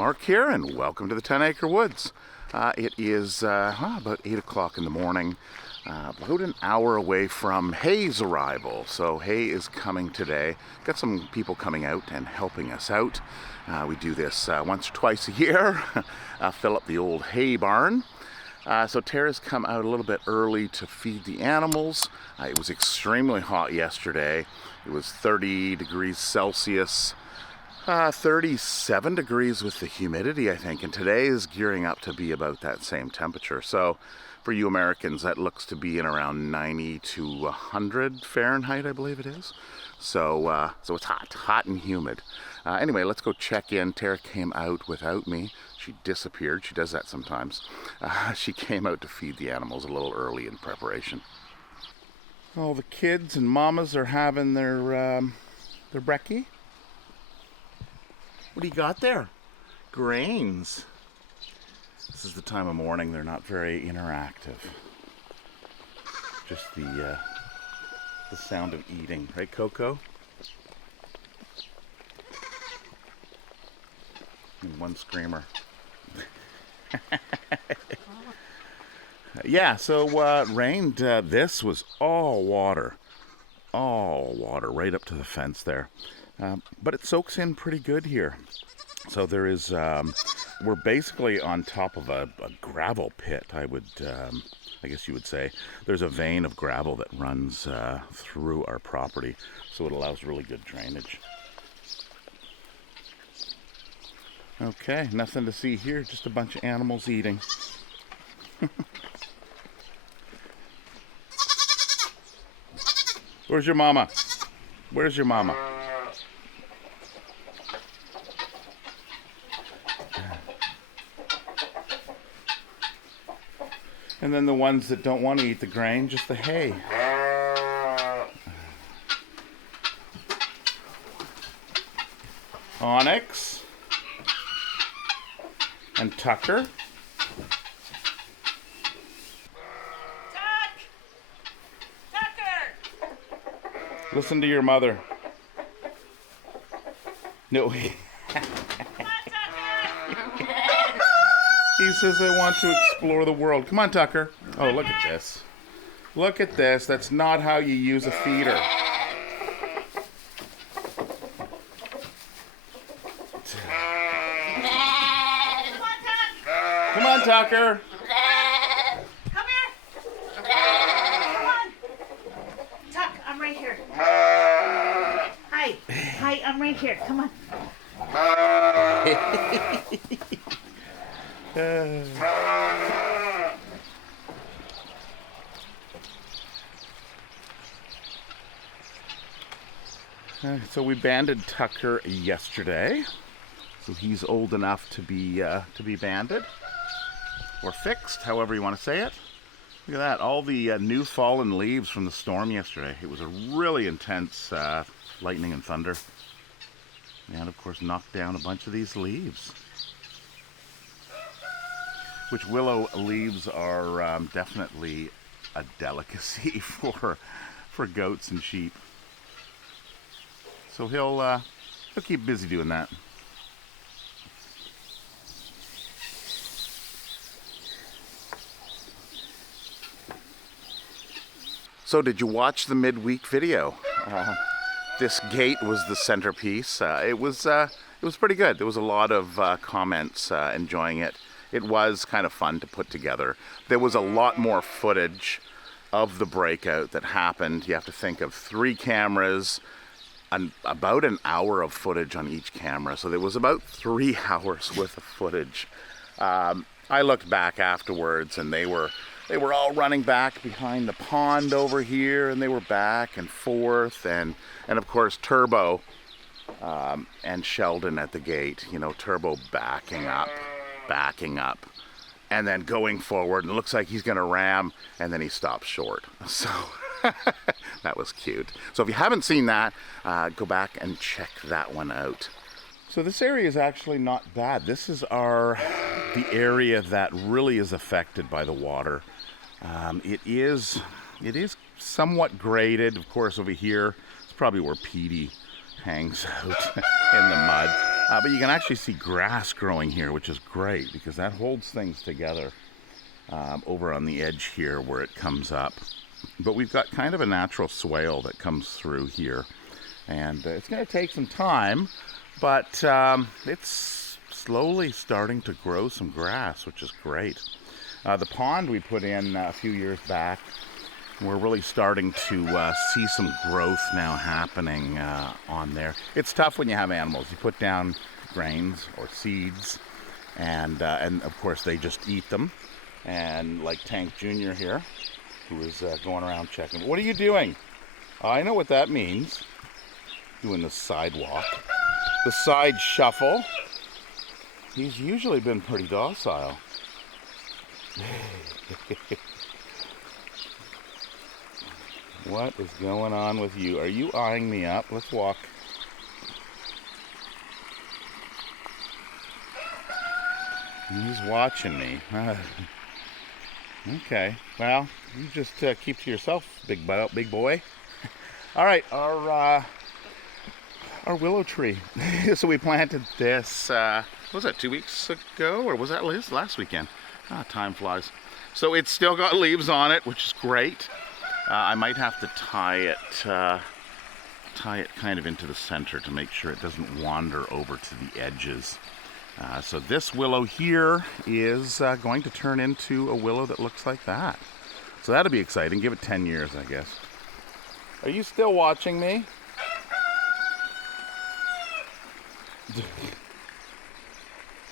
Mark here, and welcome to the 10 Acre Woods. It is about 8 o'clock in the morning, about an hour away from Hay's arrival. So Hay is coming today. Got some people coming out and helping us out. We do this once or twice a year, fill up the old hay barn. So Tara's come out a little bit early to feed the animals. It was extremely hot yesterday. It was 30 degrees Celsius. 37 degrees with the humidity, I think, and today is gearing up to be about that same temperature. So for you Americans, that looks to be in around 90 to 100 Fahrenheit, I believe it is. So it's hot and humid. Anyway, let's go check in. Tara came out without me. She disappeared. She does that sometimes. She came out to feed the animals a little early in preparation. All the kids and mamas are having their brekkie. What do you got there? Grains. This is the time of morning they're not very interactive. Just the sound of eating, right, Coco? And one screamer. Yeah, so it rained. This was all water right up to the fence there. But it soaks in pretty good here. So there is, we're basically on top of a gravel pit, I guess you would say. There's a vein of gravel that runs through our property, so it allows really good drainage. Okay, nothing to see here, just a bunch of animals eating. Where's your mama? Where's your mama? And then the ones that don't want to eat the grain, just the hay. Onyx. And Tucker. Tucker! Listen to your mother. No. He says, I want to explore the world. Come on, Tucker. Oh, look at this. Look at this. That's not how you use a feeder. Come on, Tucker. Come here. Come on. Tuck, I'm right here. Hi. Hi, I'm right here. Come on. So we banded Tucker yesterday, so he's old enough to be banded or fixed, however you want to say it. Look at that, all the new fallen leaves from the storm yesterday. It was a really intense lightning and thunder, and of course knocked down a bunch of these leaves. Which willow leaves are definitely a delicacy for goats and sheep. So he'll keep busy doing that. So did you watch the midweek video? This gate was the centerpiece. It was pretty good. There was a lot of comments enjoying it. It was kind of fun to put together. There was a lot more footage of the breakout that happened. You have to think of 3 cameras and about an hour of footage on each camera. So there was about 3 hours worth of footage. I looked back afterwards and they were all running back behind the pond over here, and they were back and forth, and of course Turbo and Sheldon at the gate. You know, Turbo backing up, and then going forward, and it looks like he's gonna ram, and then he stops short. So that was cute. So if you haven't seen that, go back and check that one out. So this area is actually not bad. This is the area that really is affected by the water. It is somewhat graded. Of course, over here, it's probably where Petey hangs out in the mud. But you can actually see grass growing here, which is great because that holds things together over on the edge here where it comes up. But we've got kind of a natural swale that comes through here. And it's going to take some time, but it's slowly starting to grow some grass, which is great. The pond we put in a few years back, we're really starting to see some growth now happening on there. It's tough when you have animals. You put down grains or seeds, and of course they just eat them. And like Tank Jr. here, who is going around checking. What are you doing? I know what that means. Doing the sidewalk, the side shuffle. He's usually been pretty docile. What is going on with you? Are you eyeing me up? Let's walk. He's watching me. Okay, well, you just keep to yourself, big boy. All right, our willow tree. So we planted this, was that 2 weeks ago, or was that last weekend? Time flies. So it's still got leaves on it, which is great. I might have to tie it kind of into the center to make sure it doesn't wander over to the edges. So this willow here is going to turn into a willow that looks like that. So that'll be exciting. Give it 10 years, I guess. Are you still watching me?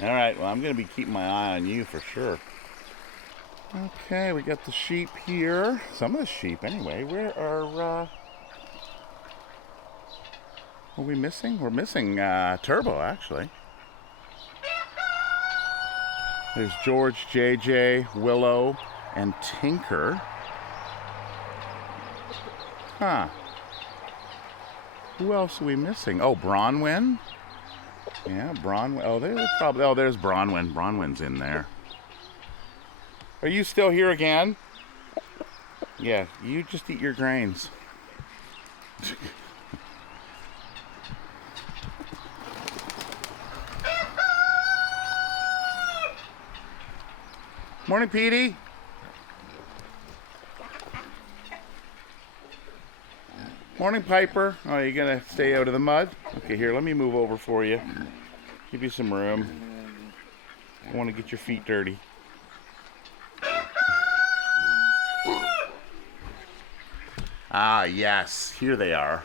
All right, well, I'm going to be keeping my eye on you for sure. Okay, we got the sheep here. Some of the sheep, anyway. Where are we missing? We're missing Turbo, actually. There's George, JJ, Willow, and Tinker. Huh. Who else are we missing? Oh, Bronwyn. Yeah, Bronwyn. Oh, there's Bronwyn. Bronwyn's in there. Are you still here again? Yeah, you just eat your grains. Morning, Petey. Morning, Piper. Oh, you gonna stay out of the mud? Okay, here, let me move over for you. Give you some room. I want to get your feet dirty. Ah, yes, here they are.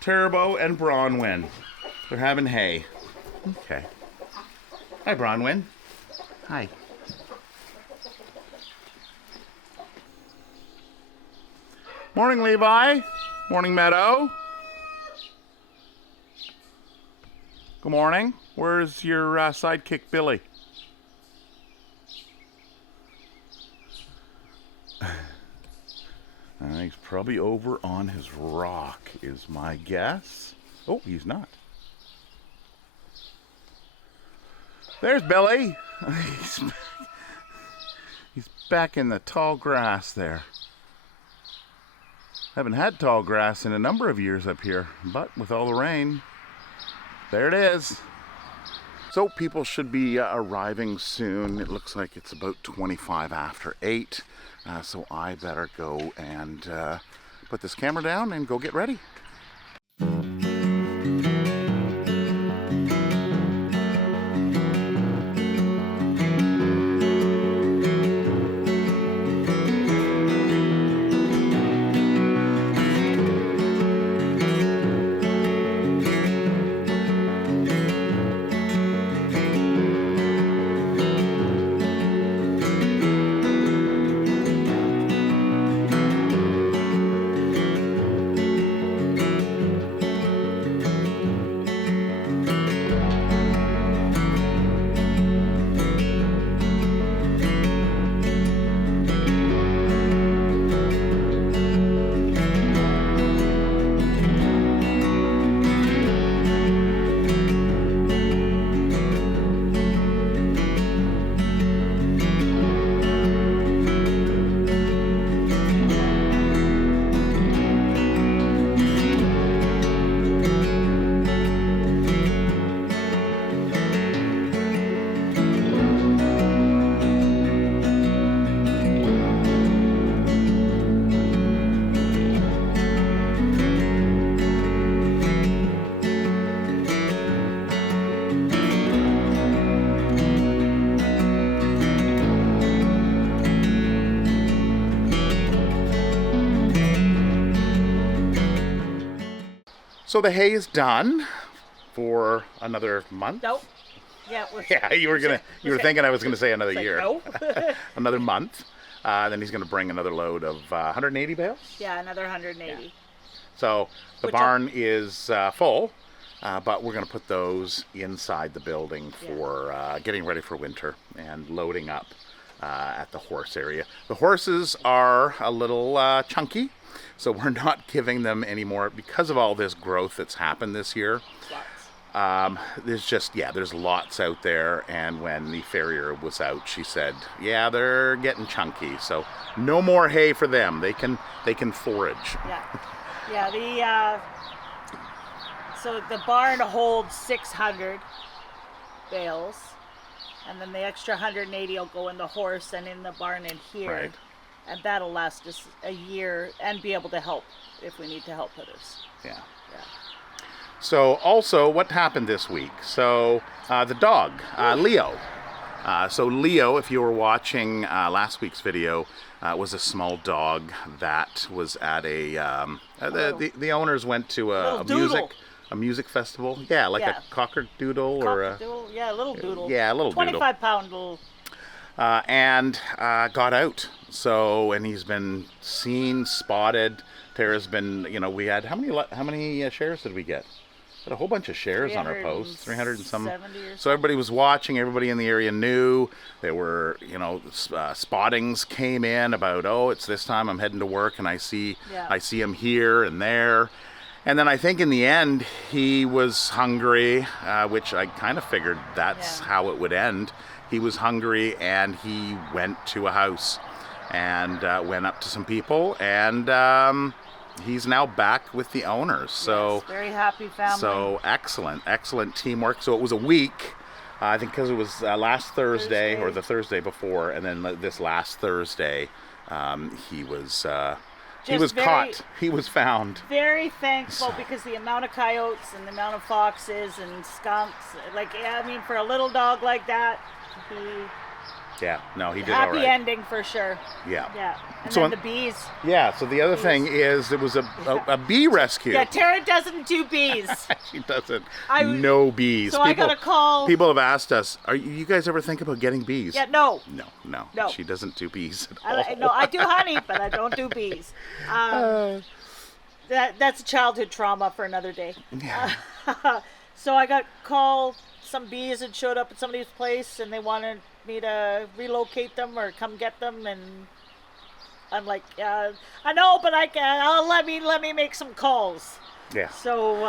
Turbo and Bronwyn. They're having hay. Okay. Hi, Bronwyn. Hi. Morning, Levi. Morning, Meadow. Good morning. Where's your sidekick, Billy? He's probably over on his rock, is my guess. Oh, he's not. There's Billy. He's back in the tall grass there. Haven't had tall grass in a number of years up here, but with all the rain, there it is. So people should be arriving soon. It looks like it's about 25 after 8. So I better go and put this camera down and go get ready. So the hay is done for another month. Nope. Yeah. Yeah, you were thinking I was gonna say another year. No. Another month. Then he's gonna bring another load of 180 bales. Yeah, another 180. Yeah. So the barn is full, but we're gonna put those inside the building for getting ready for winter and loading up at the horse area. The horses are a little chunky, so we're not giving them any more because of all this growth that's happened this year. There's lots out there, and when the farrier was out, she said, yeah, they're getting chunky, so no more hay for them. They can forage. Yeah. So the barn holds 600 bales, and then the extra 180 will go in the horse and in the barn in here. Right. And that'll last us a year and be able to help if we need to help others. Yeah. So also, what happened this week? So the dog, Leo. So Leo, if you were watching last week's video, was a small dog that was at a the owners went to a music festival. Yeah, like a cockerdoodle or a little doodle. Yeah, a little 25-pound little. And got out. So, and he's been seen, spotted. Tara's been, we had how many shares did we get? Had a whole bunch of shares on our post, 300 and some. So everybody was watching. Everybody in the area knew. There were, spottings came in about, it's this time I'm heading to work, and I see him here and there. And then I think in the end he was hungry, which I kind of figured that's how it would end. He was hungry, and he went to a house and went up to some people, and he's now back with the owners. So very happy family. So excellent teamwork. So it was a week, I think, because it was last Thursday or the Thursday before, and then this last Thursday, he was caught. He was found. Very thankful because the amount of coyotes and the amount of foxes and skunks, for a little dog like that, he did all right. Happy ending for sure. Yeah. And then the bees. Yeah, so the other thing is there was a bee rescue. Yeah, Tara doesn't do bees. She doesn't. No bees. So I got a call. People have asked us, are you guys ever think about getting bees? Yeah, no. No. She doesn't do bees at all. No, I do honey, but I don't do bees. That's a childhood trauma for another day. Yeah. So I got called. Some bees had showed up at somebody's place, and they wanted me to relocate them or come get them, and I'm like, I know, but let me make some calls. Yeah. So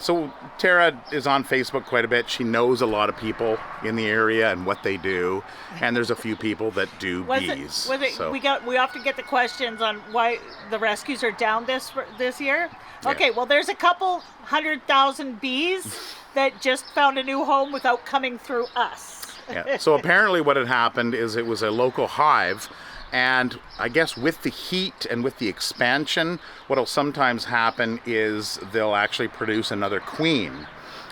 so Tara is on Facebook quite a bit. She knows a lot of people in the area and what they do, and there's a few people that do bees. So. We often get the questions on why the rescues are down this year. Okay, well, there's a couple 100,000 bees that just found a new home without coming through us. Yeah. So apparently what had happened is it was a local hive, and I guess with the heat and with the expansion, what'll sometimes happen is they'll actually produce another queen,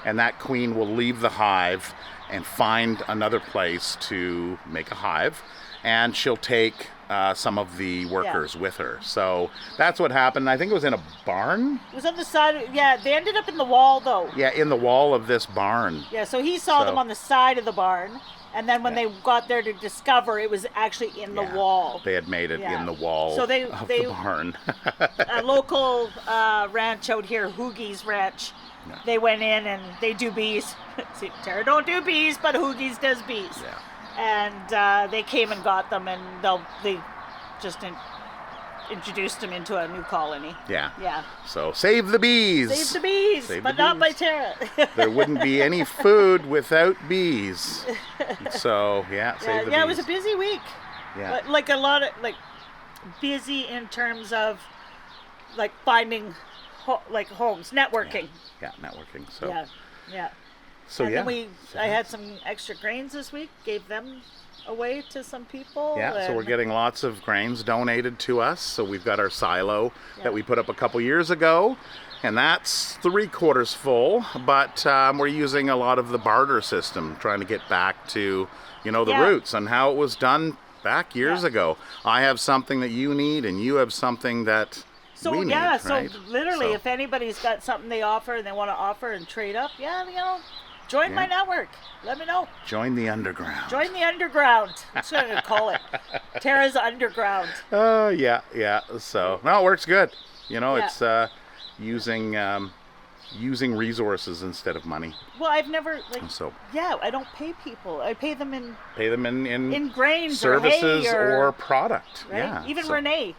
and that queen will leave the hive and find another place to make a hive, and she'll take some of the workers with her. So that's what happened. I think it was in a barn. It was on the side. Yeah, they ended up in the wall, though. Yeah, in the wall of this barn. Yeah, so he saw them on the side of the barn, and then when they got there to discover, it was actually in the wall. They had made it in the wall of the barn. A local ranch out here, Hoogie's Ranch, they went in and they do bees. See, Tara don't do bees, but Hoogie's does bees. Yeah. And they came and got them, and they just introduced them into a new colony. Yeah. So save the bees. Save the bees, but not by Tara. There wouldn't be any food without bees. So save the bees. It was a busy week. Yeah. Like a lot of busy in terms of finding homes, networking. Yeah, networking. So yeah. So and then I had some extra grains this week, gave them away to some people. Yeah, so we're getting lots of grains donated to us. So we've got our silo that we put up a couple years ago, and that's 3/4 full, but we're using a lot of the barter system, trying to get back to, the roots and how it was done back years ago. I have something that you need, and you have something that So we need, yeah, so right? literally, So- if anybody's got something they offer and they want to offer and trade up, yeah, join my Yeah. network. Let me know. Join the underground. Join the underground. That's what I'm gonna call it. Tara's underground. Oh, yeah. So, no, it works good. Yeah. It's using resources instead of money. Well, I've never So I don't pay people. I pay them pay them in grains services or hay or product. right? Yeah. Even so- Renee,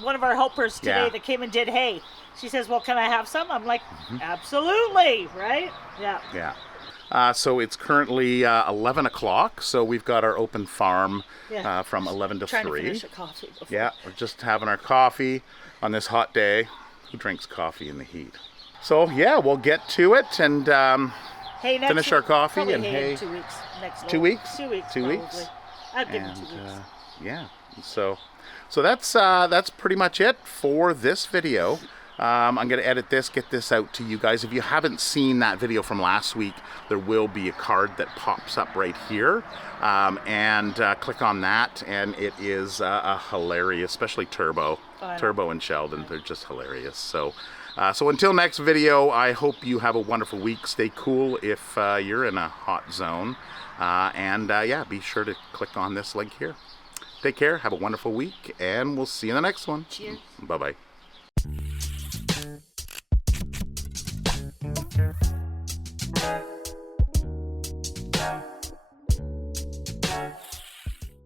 one of our helpers today Yeah. that came and did hay. She says, "Well, can I have some?" I'm like, Mm-hmm. "Absolutely, right? Yeah." Yeah. So it's currently 11 o'clock. So we've got our open farm Yeah. from 11 to Trying 3. to finish a coffee before. Yeah, we're just having our coffee on this hot day. Who drinks coffee in the heat? So yeah, we'll get to it and Hey, next finish our coffee probably and hay hay. in 2 weeks. Next 2 weeks? 2 weeks. 2 probably. weeks? I'd give them and 2 weeks. yeah. So that's pretty much it for this video. I'm going to edit this, get this out to you guys. If you haven't seen that video from last week, there will be a card that pops up right here. And click on that, and it is a hilarious, especially Turbo. I know. Turbo and Sheldon, they're just hilarious. So until next video, I hope you have a wonderful week. Stay cool if you're in a hot zone. And be sure to click on this link here. Take care, have a wonderful week, and we'll see you in the next one. Cheers. Bye-bye.